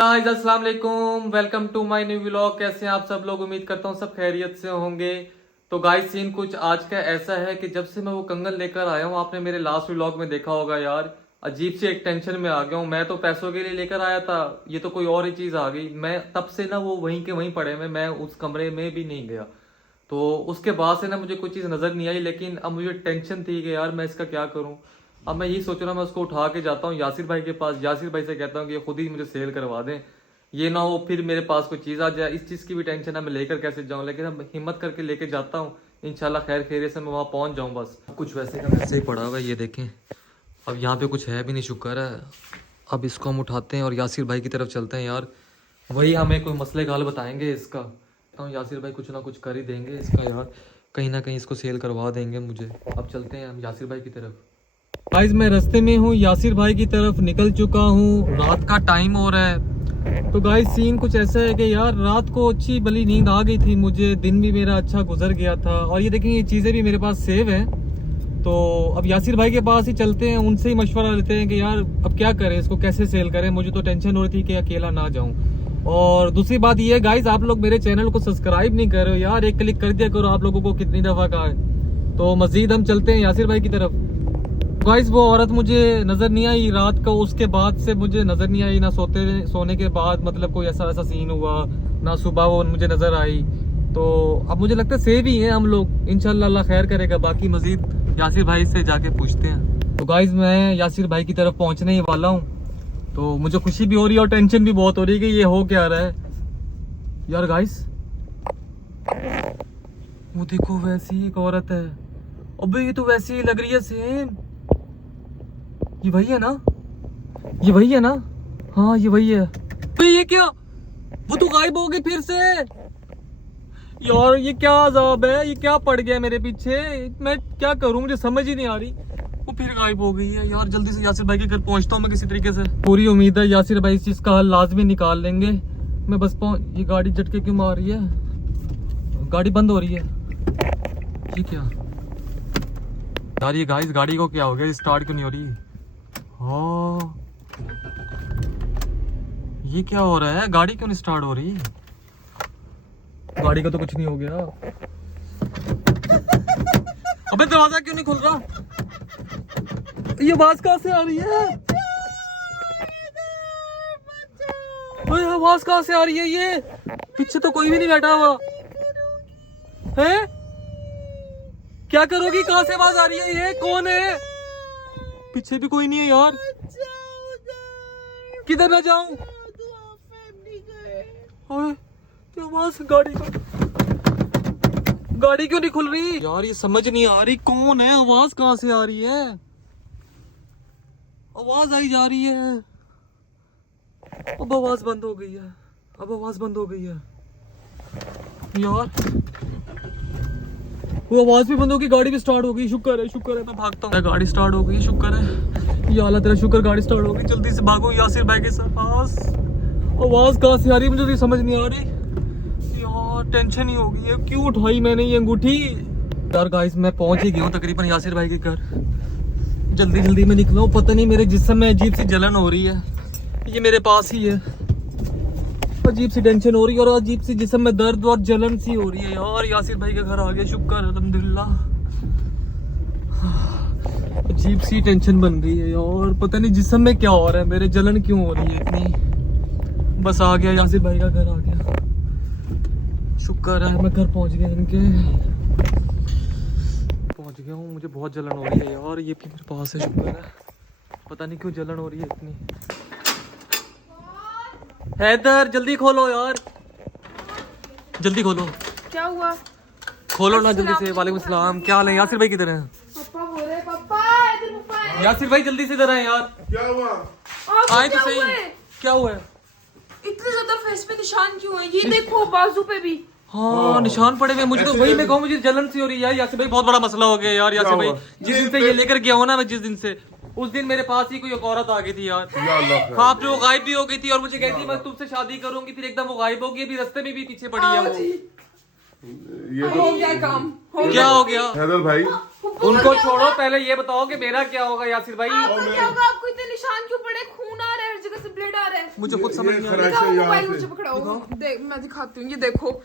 Guys अस्सलाम वालेकुम, welcome to my new vlog. कैसे हैं आप सब लोग? उम्मीद करता हूँ सब खैरियत से होंगे। तो गाइस सीन कुछ आज का ऐसा है कि जब से मैं वो कंगन लेकर आया हूँ, आपने मेरे लास्ट व्लॉग में देखा होगा यार, अजीब से एक टेंशन में आ गया हूँ। मैं तो पैसों के लिए लेकर आया था, ये तो कोई और ही चीज आ गई। मैं तब से ना वो वहीं के वहीं पड़े हुए, मैं उस कमरे में भी नहीं गया। तो उसके बाद से ना मुझे कोई चीज नजर नहीं आई, लेकिन अब मुझे टेंशन थी कि यार मैं इसका क्या करूं। अब मैं यही सोच रहा हूँ, मैं उसको उठा के जाता हूँ यासिर भाई के पास, यासिर भाई से कहता हूँ कि ये खुद ही मुझे सेल करवा दें। ये ना हो फिर मेरे पास कोई चीज आ जाए, इस चीज की भी टेंशन है, मैं लेकर कैसे जाऊं। लेकिन अब हिम्मत करके लेके जाता हूँ, इंशाल्लाह खैर खैरियत से मैं वहां पहुंच जाऊं। बस कुछ वैसे का वैसे ही पड़ा हुआ है, ये देखें। अब यहाँ पे कुछ है भी नहीं, शुक्र है। अब इसको हम उठाते हैं और यासिर भाई की तरफ चलते हैं यार, वही हमें कोई मसले का हल बताएंगे इसका। यासिर भाई कुछ ना कुछ कर ही देंगे इसका यार, कहीं ना कहीं इसको सेल करवा देंगे मुझे। अब चलते हैं हम यासिर भाई की तरफ। गाइस मैं रास्ते में हूँ, यासिर भाई की तरफ निकल चुका हूँ, रात का टाइम हो रहा है। तो गाइस सीन कुछ ऐसा है कि यार रात को अच्छी भली नींद आ गई थी मुझे, दिन भी मेरा अच्छा गुजर गया था, और ये देखें ये चीज़ें भी मेरे पास सेव है। तो अब यासिर भाई के पास ही चलते हैं, उनसे ही मशवरा लेते हैं कि यार अब क्या करें, इसको कैसे सेल करें। मुझे तो टेंशन हो रही थी कि अकेला ना जाऊं। और दूसरी बात ये है गाइस, आप लोग मेरे चैनल को सब्सक्राइब नहीं कर रहे हो यार, एक क्लिक कर दिया करो, आप लोगों को कितनी दफ़ा कहा है। तो मजीद हम चलते हैं यासिर भाई की तरफ। गाइस वो औरत मुझे नजर नहीं आई रात को, उसके बाद से मुझे नजर नहीं आई, ना सोने के बाद मतलब कोई ऐसा ऐसा सीन हुआ, ना सुबह वो मुझे नजर आई। तो अब मुझे लगता है सेव ही है हम लोग, इंशाल्लाह अल्लाह खैर करेगा। बाकी मजीद यासिर भाई से जाके पूछते हैं। तो गाइस मैं यासिर भाई की तरफ पहुंचने ही वाला हूँ, तो मुझे खुशी भी हो रही है और टेंशन भी बहुत हो रही है कि ये हो क्या रहा है यार। गाइस वो देखो, वैसी एक औरत है। अबे ये तो वैसी ही लग रही है सेम। ये वही है ना, ये वही है ना, हाँ ये वही है। अबे ये क्या, वो तो गायब हो गई फिर से यार। ये क्या अजाब है, ये क्या पड़ गया मेरे पीछे, मैं क्या करूं, मुझे समझ ही नहीं आ रही। वो फिर गायब हो गई है यार। जल्दी से यासिर भाई के घर पहुंचता हूँ मैं किसी तरीके से। पूरी उम्मीद है यासिर भाई इस चीज का हल लाजमी निकाल लेंगे। मैं बस ये गाड़ी झटके क्यों मार रही है, गाड़ी बंद हो रही है, ये क्या यार। ये गाइस गाड़ी को क्या हो गया, स्टार्ट क्यों नहीं हो रही। हाँ ये क्या हो रहा है, गाड़ी क्यों नहीं स्टार्ट हो रही। गाड़ी का तो कुछ नहीं हो गया। अबे दरवाजा क्यों नहीं खुल रहा, ये आवाज कहाँ से आ रही है, ओए आवाज कहाँ से आ रही है, ये पीछे तो कोई भी नहीं बैठा हुआ है। क्या करोगी, कहाँ से आवाज आ रही है, ये कौन है, पीछे भी कोई नहीं है यार। किधर ना जाऊं, क्या आवाज, गाड़ी क्यों नहीं खुल रही यार, ये समझ नहीं आ रही कौन है, आवाज कहाँ से आ रही है, आवाज आई जा रही है। अब आवाज बंद हो गई है, अब आवाज बंद हो गई है यार। वो आवाज भी बंद हो गई, गाड़ी भी स्टार्ट हो गई, शुक्र है मैं भागता हूँ। गाड़ी स्टार्ट हो गई, शुक्र है या अल्लाह तेरा शुक्र, गाड़ी स्टार्ट हो गई। जल्दी से भागो यासिर भाई के पास। आवाज कहाँ से आ रही है मुझे तो समझ नहीं आ रही यार, टेंशन ही हो गई है, क्यों उठाई मैंने ये अंगूठी यार। गाइस मैं पहुंच ही गया हूँ तकरीबन यासिर भाई के घर। जल्दी में निकला हूँ, पता नहीं मेरे जिस्म में अजीब सी जलन हो रही है, ये मेरे पास ही है। अजीब सी टेंशन हो रही है और अजीब सी जिस्म में दर्द और जलन सी हो रही है यार। यासिर भाई के घर आ गया, शुक्र अल्हम्दुलिल्लाह। अजीब सी टेंशन बन रही है यार, पता नहीं जिस्म में क्या हो रहा है मेरे, जलन क्यों हो रही है इतनी। बस आ गया यासिर भाई का घर आ गया, शुक्र है मैं घर पहुंच गया, इनके पहुंच गया हूँ। मुझे बहुत जलन हो रही है यार, ये भी मेरे पास है, शुक्र है। पता नहीं क्यों जलन हो रही है इतनी। हैदर जल्दी खोलो यार, जल्दी खोलो। क्या हुआ, खोलो ना जल्दी से। वालेकुम सलाम, क्या हाल है यासिर भाई किधर हैं। पापा बोल रहे, पापा इधर पापा है। यासिर भाई जल्दी से इधर आए यार। क्या हुआ? आए तो सही, क्या हुआ है, इतने ज्यादा फेस पे निशान क्यों है, ये देखो बाजू पे भी। हाँ निशान पड़े हुए, मुझे तो वही मैं कहूँ, मुझे जलन सी हो रही है यार। यासिर भाई बहुत बड़ा मसला हो गया यार। यासिर भाई जिस दिन से ये लेकर गया हो ना मैं, जिस दिन से, उस दिन मेरे पास ही कोई एक औरत आ गई थी यार। हाँ फिर वो गायब भी हो गई थी और मुझे कहती मैं तुमसे शादी करूंगी, फिर एकदम वो गायब हो गई, अभी रास्ते में भी पीछे पड़ी है वो। ये हो गया काम, हो क्या हो गया? हैदर भाई उनको छोड़ो, पहले ये बताओ कि मेरा क्या होगा यासिर भाई। आपका क्या होगा? आपको इतने निशान क्यों पड़े? खून आ रहा है, हर जगह से ब्लड आ रहा है। मुझे कुछ समझ नहीं आ रहा। खराश दिखाओ है यहाँ मोबाइल, से। मुझे पकड़ाओ। देख, मैं दिखाती हूँ। ये देखो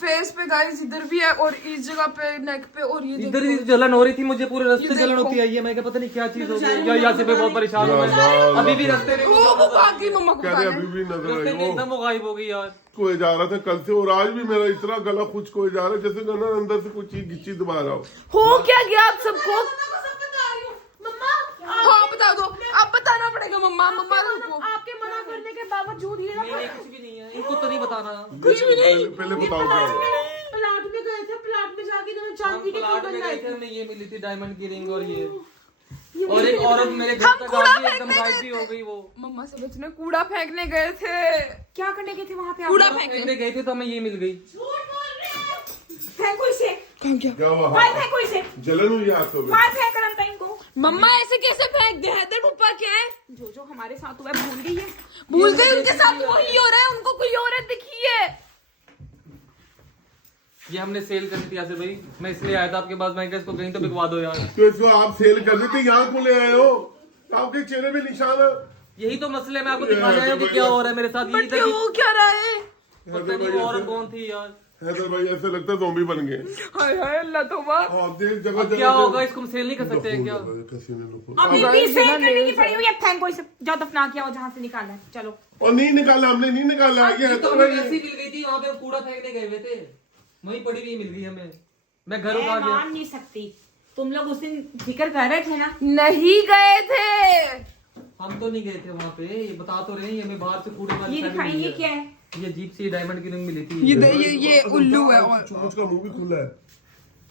फेस पे गाइस, इधर भी है और इस जगह पे नेक पे, और ये इधर देखो। ही जलन हो रही थी मुझे, पूरे रास्ते ये जलन देखो। होती आई है। मैं क्या पता नहीं क्या चीज हो गई या यासिर भाई बहुत परेशान हूँ मैं। अभी भी रास्ते में वो भाग गई मम्मा को कह रहे बुलाने। अभी भी नजर रास्ते आई में वो एकदम वो गायब हो गई यार। कोई जा रहा था कल से, और आज भी मेरा इतना गला खुश्क हो जा रहा है जैसे ना अंदर से कुछ चीज गिच्ची दबा रहा हो। हो क्या गया आप सबको? हाँ बता दो, अब बताना पड़ेगा मम्मा। मम्मा रुको। आपके मना करने के बावजूद ये ना नहीं, कुछ भी नहीं है, इनको तो नहीं बताना। कुछ भी नहीं। पहले बताओ क्या हुआ। प्लाट में गए थे, प्लाट में जाके इन्होंने चांदी के प्लाट कंगन में लाए गए थे, थे। हमें ये मिली थी डायमंड की रिंग, और एक औरत मेरे घर तक आ गई, एकदम गायब भी हो गई वो। मम्मा से बचने कूड़ा फेंकने गए थे। क्या करने गए थे वहाँ पे? कूड़ा आप फेंकने गए थे तो हमें ये मिल गई। फेंको इसे, कहाँ गया? क्या हुआ बाहर फेंको इसे, जलन हुई हाथों में। बाहर फेंक रहा था इनको। मम्मा ऐसे कैसे फेंक दे? हैदर पप्पा क्या है? जो हमारे साथ हुआ है भूल गई है। भूल गई? उनके साथ वही हो रहा है, उनको कोई औरत दिखी है। ये हमने सेल करनी थी यासिर भाई, मैं इसलिए आया था आपके पास। मैं इसको कहीं तो बिकवा दो यार। तो इसको आप सेल कर देते, यहाँ को ले आए हो? आपके चेहरे में निशान है। यही तो मसले, मैं आपको दिखाने आया हूँ कि क्या हो रहा है मेरे साथ। ये बट इधर ये भी हो क्या रहा है? पता नहीं वो औरत कौन थी यार। हैदर भाई ऐसे लगता है ज़ॉम्बी बन गए। हाय हाय अल्लाह तौबा। आप देख जगह अब जगह क्या से- होगा, इसको हम सेल नहीं कर सकते हैं क्या? किसी ने नुकसान- अभी अब भी गाइस, सेल ना करने की ले पड़ी हुई है। फेंको इसे, जाओ दफना किया हो जहाँ से निकाला है। चलो और नहीं निकाला, हमने नहीं निकाला। ये तो हैदर हमें भाई ऐसी मिल गई थी, वहाँ पे कूड़ा फेंकने गए हुए थे, वहीं पड़ी हुई मिल गई हमें। मैं घर उठा मैं गया। मान नहीं सकती। तुम लोग उस दिन जिक्र कर रहे थे ना, नहीं गए थे। हम तो नहीं गए थे वहाँ पे, ये बता तो रहे हैं, हमें बाहर से कूड़े वाली ये थैली दिखाएंगे मिली क्या है? ये अजीब सी डायमंड की रिंग मिली थी। ये उल्लू है। और चोंच का मुंह भी खुला है।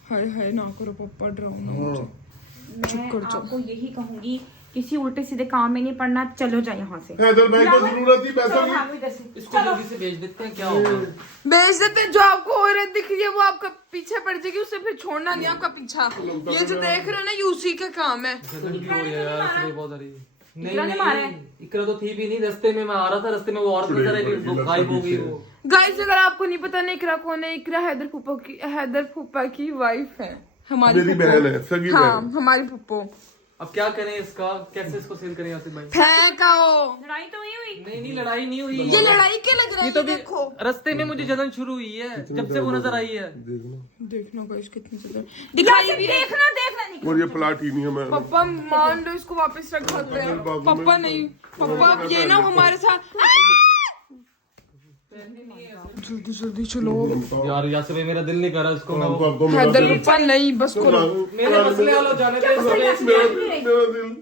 हाय हाय ना करो पप्पा, डराओ। मैं आपको यही कहूंगी, किसी उल्टे सीधे काम में नहीं पड़ना। चलो जाए यहाँ से। हैदर भाई को जरूरत थी पैसों चलो की। भागो इधर से। इसको जल्दी से भेज देते हैं, क्या होगा। बेच देते। जो आपको औरत दिख रही है वो आपका पीछे पड़ जाएगी, उससे फिर छोड़ना नहीं आपका पीछा। ये जो देख रहे हो ना, ये उसी का काम है। जलन भी हो रही है यार, इसलिए बहुत सारी। नहीं इकरा ने मारा है? नहीं, इकरा तो थी भी नहीं। रास्ते में मैं आ रहा था, रास्ते में वो औरत नजर आई, फिर वो गायब हो गई वो। गाइस अगर आपको नहीं पता ना इकरा कौन है, इकरा हैदर फूफा की वाइफ है। हमारी मेरी फूफो। बहन है, सगी हाँ बहन। हमारी फूफो। अब क्या करें इसका, कैसे इसको सेल करें यासिर भाई? फेंकाओ। लड़ाई तो नहीं हुई। नहीं नहीं, लड़ाई नहीं हुई। ये लड़ाई के लग रहा ये है। तो ये भी देखो रास्ते में मुझे जलन शुरू हुई है जब से वो नजर आई है। देखना देखना गाइस कितनी जलन यहाँ दिखाई से भी है। देखना देखना नहीं। और ये प्लाट ही नहीं है। मैं पापा मान लो, इसको वापस रख सकते हैं। बाबू, पापा मैं- नहीं, पापा अब ये ना हमारे साथ। जल्दी जल्दी चलो। यार यासिर भाई मेरा दिल नहीं कर रहा इसको मैं हमको- हमको मेरा हैदर दिल- पप्पा नहीं, बस करो। मेरे मसले वालों जाने दे इसको। मेरा दिल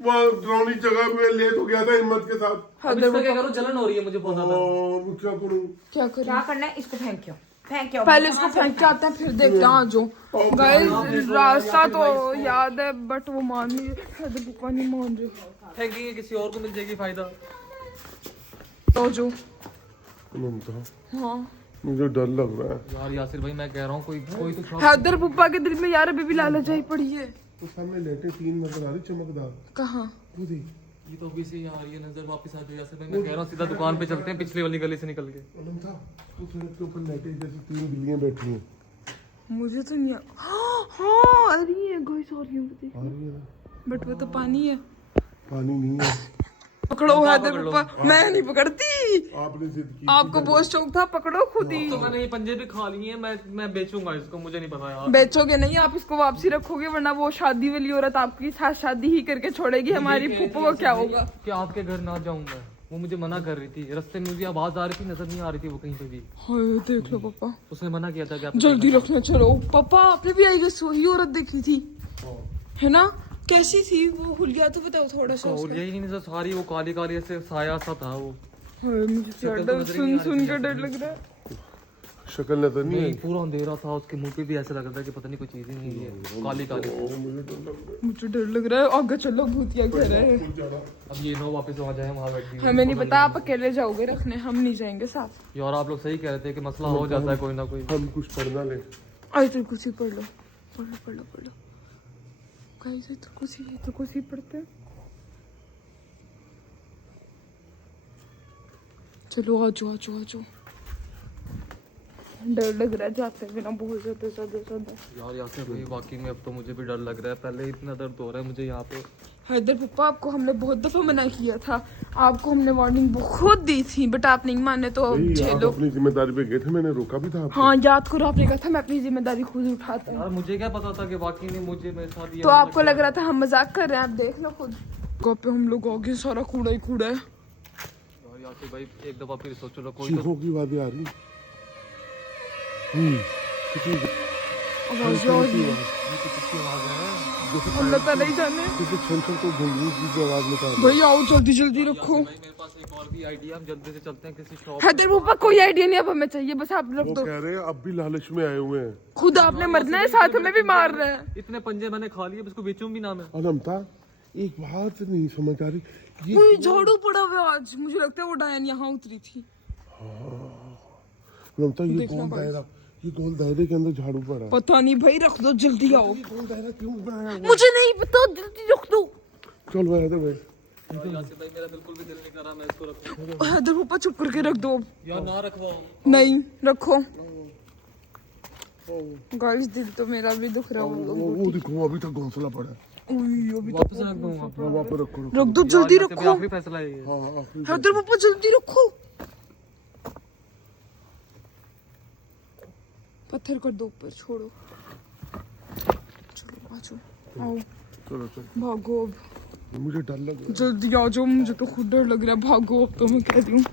वहाँ डरावनी जगह में ले तो गया था हिम्मत के साथ। अब इसका क्या करूं, जलन हो रही है मुझे बहुत ज्यादा। मैं क्या करूँ? क्या करें? क्या करना है? इसको फेंक्यो, फेंक्यो। पहले इसको फेंक के आते हैं, फिर देखते हैं। आ जाओ गाइस, रास्ता तो याद है बट वो मान नहीं, हैदर पप्पा नहीं मान रहे। फेंकेंगे, किसी और को मिल जाएगी फायदा। तो जो ममता, हाँ मुझे डर लग रहा है। यार यासिर भाई मैं कह रहा हूँ कोई कोई तो शॉप। हैदर पप्पा के दिल में यार अभी भी लालच आई पड़ी है। तो सामने लेटे तीन नजर आ रही चमकदार। कहाँ? वो देख, ये तो अभी से ही आ रही है नजर, वापस आ गई यासिर भाई। मैं कह रहा हूँ सीधा दुकान पे चलते हैं, पिछली वाली गली से निकल के। ममता, वो सड़क के ऊपर लेटे जैसे तीन बिल्लियां बैठी हैं। मुझे तो नहीं हाँ आ रही है गाइस, आ रही है मुझे। आ रही है ना? बट वो तो पानी है। पानी नहीं है। पकड़ो हैदर पप्पा। मैं नहीं पकड़ती, आपने जिद की। आपको बहुत शौक था, पकड़ो खुद ही। तो मैंने ये पंजे भी खा लिए हैं, मैं बेचूंगा इसको, मुझे नहीं पता यार। बेचोगे नहीं, आप इसको वापसी रखोगे, वरना वो शादी वाली औरत आपके साथ शादी ही करके छोड़ेगी। हमारी फूफो को क्या होगा? कि आपके घर ना जाऊं मैं, वो मुझे मना कर रही थी। रास्ते में मुझे आवाज आ रही थी, नजर नहीं आ रही थी वो कहीं पे भी। हाय देख लो पापा, उसने मना किया था कि आप जल्दी रखना। चलो पापा, आपने भी आई गेस वही औरत देखी थी, है ना? कैसी थी वो? हुलिया तो बताओ थोड़ा सा और उसका। यही नहीं नजर सारी, वो काली काली ऐसे साया सा था वो। हाय मुझे तो डर, सुन सुन के डर लग रहा है। शक्ल नजर नहीं नहीं आई। पूरा अंधेरा था, उसके मुंह पे भी ऐसा लग रहा था कि पता नहीं कोई चीज ही नहीं है, काली काली। मुझे डर लग रहा मुझे डर लग रहा है। आगे चलो, भूतिया घर है। है। जाना। अब ये नो वापस वहाँ जाए, वहाँ बैठ गई। हमें नहीं पता, आप अकेले जाओगे रखने, हम नहीं जाएंगे साथ। यार आप लोग सही कह रहे थे कि मसला हो जाता है कोई ना कोई। हम कुछ पढ़ना ले। आई तो कुछ ही पढ़ लो, पढ़ लो पढ़ लो पढ़ लो। गाइस तो कुछ ही पढ़ते हैं। चलो आ जाओ आ जाओ आ जाओ। डर लग रहा है जाते बिना बहुत ज्यादा। यार यासिर भाई वाकई में अब तो मुझे भी डर लग रहा है, पहले इतना दर्द हो रहा है मुझे यहाँ पे। हैदर पप्पा आपको हमने बहुत दफा मना किया था, आपको हमने वार्निंग बहुत दी थी बट आप नहीं माने तो भाई, आप झेलो। अपनी जिम्मेदारी पे गए थे, मैंने रोका भी था आपको। हाँ याद करो आपने कहा था मैं अपनी जिम्मेदारी खुद उठाता हूँ। यार मुझे क्या पता था कि वाकई में मुझे मेरे साथ ये तो आपको लग रहा था हम मजाक कर रहे हैं, आप देख लो खुद। गाँव पे हम लोग आगे सारा कूड़ा ही कूड़ा है। यार यासिर भाई एक दफा फिर सोचो कोई तो चीखों की आवाजें आ रही। कितनी आवाज आ रही है, किसकी आवाज है? अल्लाह ताला ही जाने। किसी छन छन तो घुंघरू की आवाज निकाल रही। भाई आओ जल्दी जल्दी रखो। भाई मेरे पास एक और भी आइडिया, हम जल्दी से चलते हैं किसी शॉप। हैदर पप्पा कोई आइडिया नहीं अब हमें चाहिए, बस आप रख वो दो। कह रहे हैं अब भी लालच में आए हुए हैं। खुद आपने मरना है, साथ में भी मार रहे हैं। इतने पंजे मैंने खा लिए, अब इसको बेचूं भी ना मैं। अनमता एक बात नहीं समझ आ रही, ये कोई झाड़ू पड़ा हुआ है आज, मुझे लगता है वो डायन यहाँ उतरी थी। अनमता ये देखना गोल भाई। दायरा, ये गोल दायरे के अंदर झाड़ू पड़ा है। पता नहीं भाई, रख दो जल्दी आओ। ये गोल दायरा क्यों बनाया हुआ है? मुझे नहीं पता, जल्दी रख दो। चल भाई इधर भाई। यासिर भाई मेरा बिल्कुल भी दिल नहीं कर रहा मैं इसको रखूं। हैदर पप्पा चुप करके रख दो। यार ना रखवाओ। नहीं रखो। गाइस दिल तो मेरा भी दुख रहा है। वो देखो अभी तक घोंसला पड़ा है। अभी वापस रख दूं आप। वहाँ पे रखो रख दो जल्दी यार, यासिर भाई, रखो। आखिरी फैसला है ये। हाँ आखिरी हैदर पप्पा जल्दी रखो। पत्थर कर दो ऊपर, छोड़ो। चलो आ जाओ, आओ चलो चलो भागो अब। मुझे डर लग रहा जल्दी आ जाओ, मुझे तो खुद डर लग रहा है। भागो अब तो मैं कह रही हूँ।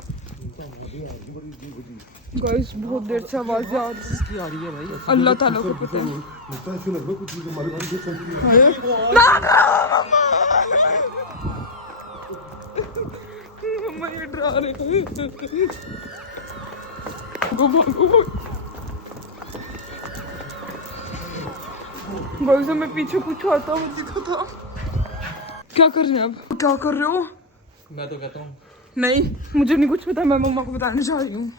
गाइस बहुत देर से आवाज आ रही है। आ रही है भाई। अल्लाह ताला को पता है। है। लगता है ऐसे लग रहा है कुछ चीज़ हमारे पीछे चल रही है। मम्मा ये डरा रहे हैं। भागो। गाइस मैं पीछे कुछ आता हुआ दिखा था। क्या कर रहे हैं अब? क्या कर रहे हो? मैं तो कहता हूँ नहीं मुझे नहीं कुछ पता, मैं मम्मा को बताने जा रही हूँ।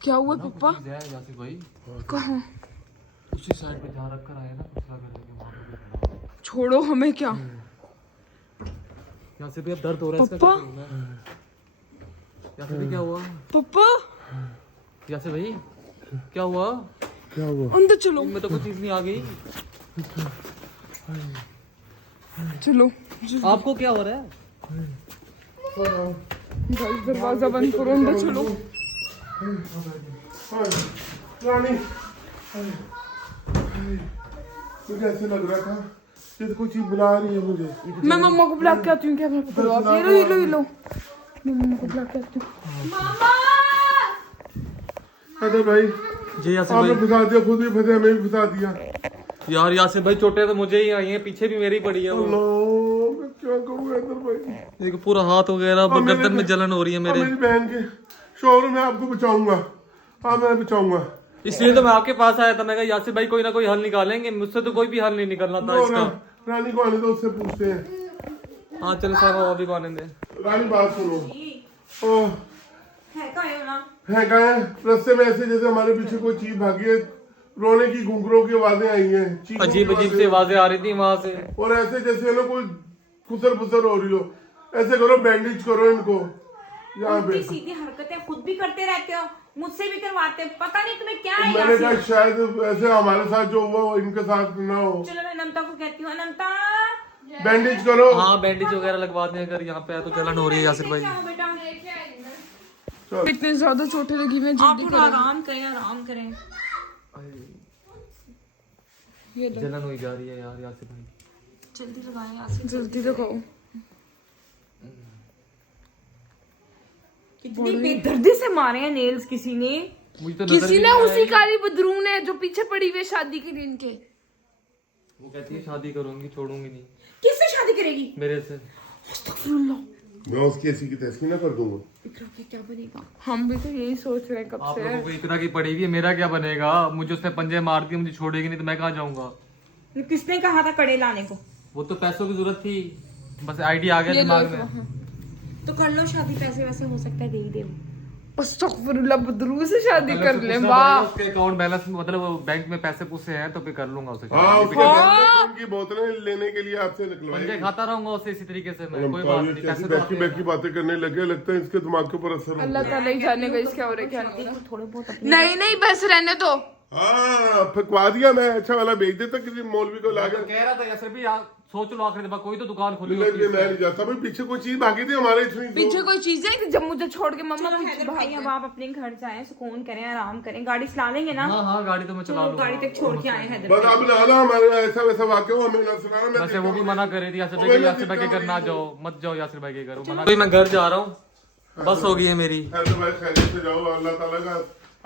क्या हुआ पप्पा? यासिर भाई कहाँ? उसी साइड पे जहाँ रख कर आए ना पिछला घर के वहाँ पे भी खड़ा है। छोड़ो हमें क्या। यासिर भाई अब दर्द हो रहा है इसका, पप्पा? क्या करूं मैं? यासिर भाई क्या हुआ? पप्पा यासिर भाई क्या हुआ? क्या हुआ? अंदर चलो। इनमें तो कोई चीज नहीं आ गई। चलो आपको क्या हो रहा है? गाइस दरवाजा बंद करो, अंदर चलो। रानी मुझे ऐसे लग रहा था कि कोई चीज बुला रही है मुझे। मैं मम्मा को बुला के आती हूँ। क्या मैं पकड़ो आप? ये लो। मैं मम्मा को बुला के आती हूँ। अरे भाई जी यासिर आपने भाई। फंसा दिया, खुद भी फंसे, हमें भी फंसा दिया। यार यासिर भाई चोटें तो मुझे ही आई हैं, पीछे भी मेरी पड़ी है वो। अल्लाह मैं क्या करूँ इधर भाई। एक पूरा हाथ वगैरह हाँ, मेरे- गर्दन में जलन हो रही है मेरे। मेरी बहन के शोर में आपको बचाऊंगा। हाँ मैं बचाऊंगा। इसलिए तो मैं आपके पास आया था। मैं कहा यासिर भाई कोई ना कोई हल निकालेंगे, मुझसे तो कोई भी हल नहीं निकलना था नो, इसका। रानी को आने दो, उससे पूछते हैं। हाँ चलो साहब वो भी आने दे। रानी बात सुनो। ओह है का है ना? है कहा है रास्ते में ऐसे जैसे हमारे पीछे कोई चीज भागी है, रोने की घुंघरों की आवाजें आई हैं, चीखों की अजीब अजीब सी आवाजें आ रही थी वहां से। और ऐसे जैसे ना कोई फुसर फुसर हो रही हो। ऐसे करो, बैंडेज करो इनको यहाँ पे। उल्टी सीधी हरकतें खुद भी करते रहते हो, मुझसे भी करवाते हो। पता नहीं तुम्हें क्या है मैंने कहा यासिर। शायद ऐसे हमारे साथ जो हुआ वो इनके साथ ना हो। चलो मैं अनंता को कहती हूँ, अनंता बैंडेज करो। हाँ बैंडेज वगैरह लगवाते हैं, अगर यहाँ पे है तो जलन हो रही है यासिर भाई। क्या हो बेटा? इतने ज्यादा चोटें लगी मैं आप जल्दी थोड़ा करो। आराम करें, आराम करें। ये लो, जलन हुई जा रही है यार यासिर भाई। जल्दी लगाएं यासिर। जल्दी लगाओ। कितनी बेदर्दी से मारे हैं नेल्स किसी ने। मुझे तो नजर किसी भी ने नहीं उसी आया। काली बदरून है जो पीछे पड़ी हुई है शादी के दिन के। वो कहती है शादी करूंगी, छोड़ूंगी नहीं किससे शादी करेगी? मेरे से। मैं उसकी ऐसी की तैसी ना कर दूंगा। इकरा के क्या बनेगा? हम भी तो यही सोच रहे हैं कब आप से। लोगों को इतना की पड़ी हुई है, मेरा क्या बनेगा? मुझे उसने पंजे मार दिए, मुझे छोड़ेगी नहीं तो मैं कहाँ जाऊंगा? किसने कहा था कड़े लाने को? वो तो पैसों की जरूरत थी, बस आइडिया आ गया ये लो दिमाग इसको, में। हाँ। तो कर लो शादी, पैसे वैसे हो सकता है दे ही दे वो। अस्तगफुरुल्लाह, बदरू से शादी कर ले। पूछना वाह, पड़ेगा उसके अकाउंट बैलेंस में, मतलब वो बैंक में पैसे पूछे हैं तो फिर कर लूंगा उसे। हाँ, उसके बाद उनकी बोतलें लेने के लिए आपसे पंजे निकलवाएंगे। खाता रहूंगा उसे इसी तरीके से मैं, कोई बात नहीं। पैसे तो बैठी आते बैठी बातें करने लगे, लगता है इसके दिमाग के ऊपर असर हो अल्लाह गया। ताला ही जाने का इसका हो रहा है क्या नहीं हो रहा। थोड़े बहुत अपने नहीं नहीं, बस रहने दो। हाँ, फकवा दिया मैं, अच्छा वाला भेज देता किसी मौलवी को मैं लाकर। तो कह रहा था यासर भी सोच लो आखिरी दफा कोई तो दुकान खोली मैं होती है। नहीं जाता भाई, पीछे कोई चीज भागी थी हमारे इतनी पीछे कोई चीज है कि जब मुझे छोड़ के मम्मा चलो पीछे हैदर भाग भाई, अब आप अपने घर जाएं, सुकून करें, आराम करें, गाड़ी चला लेंगे ना। हाँ हाँ, गाड़ी तो मैं चला चलो लूंगा। गाड़ी तक छोड़ के आए हैदर बस भाई। अब ना ना हमारे ऐसा वैसा वाक्य हो, हमें ना सुनाना। मैं वैसे वो भी मना कर रही थी यासर वो भाई, मैंने यासर भाई के देखा घर ना नहीं। जाओ, मत जाओ यासर भाई के घर, वो मना। मैं घर जा रहा हूँ, बस हो गई है मेरी। हैदर भाई खैरियत से जाओ, अल्लाह ताला का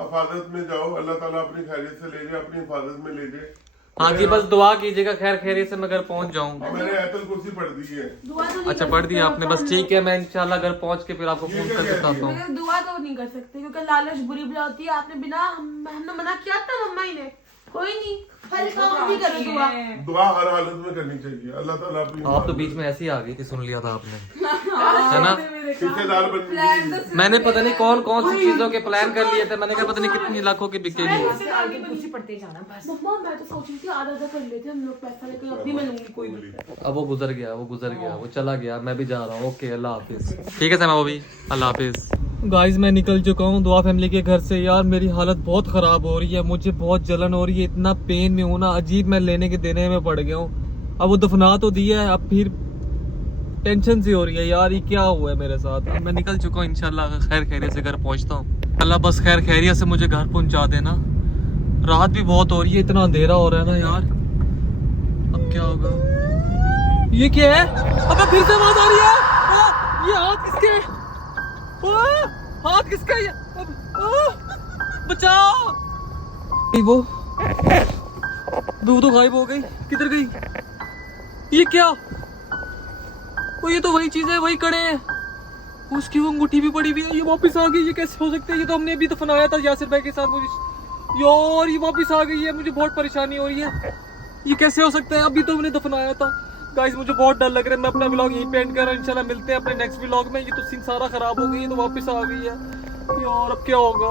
हिफाजत में जाओ, अल्लाह ताला अपनी खैरियत से ले जाए, अपनी हिफाजत में ले जाए। हाँ जी, बस दुआ कीजिएगा खैर खैरियत से मैं घर पहुंच जाऊँ। और मैंने आयतल कुर्सी पढ़ दी है। अच्छा, पढ़ दिया आपने, बस ठीक है। मैं इंशाल्लाह घर पहुंच के फिर आपको फोन करके बताता हूँ। मेरे दुआ तो नहीं कर सकते क्योंकि लालच बुरी बला होती है। आपने बिना, हमने मना किया था मम्मा ही ने, कोई नहीं, हर काम भी करो दुआ। दुआ हर हालत में करनी चाहिए, अल्लाह ताला अपनी आप तो बीच में ऐसे ही आ गई थी, सुन लिया था आपने, है ना? रिश्तेदार बन मैंने पता नहीं कौन कौन सी चीजों के प्लान कर लिए थे। मैंने कहा पता नहीं कितनी लाखों की बिकेगी। आगे कुर्सी पड़ते जाना बस। मम्मा मैं तो सोच रही थी आधा आधा कर लेते हम लोग पैसा, लेकिन अपनी मैं लूंगी कोई भी। अब वो गुजर गया, वो गुजर गया, वो चला गया, मैं भी जा रहा हूँ। ओके, अल्लाह हाफिज। ठीक है समा, वो भी अल्लाह हाफिज। गाइस, मैं निकल चुका हूँ दुआ फैमिली के घर से। यार मेरी हालत बहुत खराब हो रही है, मुझे बहुत जलन हो रही है, इतना पेन में हूँ ना, अजीब मैं लेने के देने में पड़ गया हूँ। अब वो दफना तो दिया है, अब फिर टेंशन सी हो रही है यार, ये क्या हुआ है मेरे साथ। अब मैं निकल चुका हूँ, इंशाल्लाह खैर खैरियत से घर पहुँचता हूँ। अल्लाह बस खैर खैरियत से मुझे घर पहुँचा देना। रात भी बहुत हो रही है, इतना अंधेरा हो रहा है ना यार। अब क्या होगा? ये क्या है? अब फिर से आवाज आ रही है। ये हाथ किसके? हाथ किसका है? बचाओ! वो तो गायब हो गई, किधर गई? ये क्या? वो ये तो वही चीज है, वही कड़े हैं, उसकी वो अंगूठी भी पड़ी हुई है। ये वापस आ गई, ये कैसे हो सकता है? ये तो हमने अभी दफनाया था यासिर भाई के साथ। मुझे यार ये वापस आ गई है, मुझे बहुत परेशानी हो रही है। ये कैसे हो सकता है? अभी तो हमने दफनाया था। गाइस मुझे बहुत डर लग रहा है। मैं अपना व्लॉग यहीं पे एंड कर रहा हूं। इंशाल्लाह मिलते हैं अपने नेक्स्ट व्लॉग में। ये तो सीन सारा खराब हो गई है, तो वापस आ गई है यार, अब क्या होगा?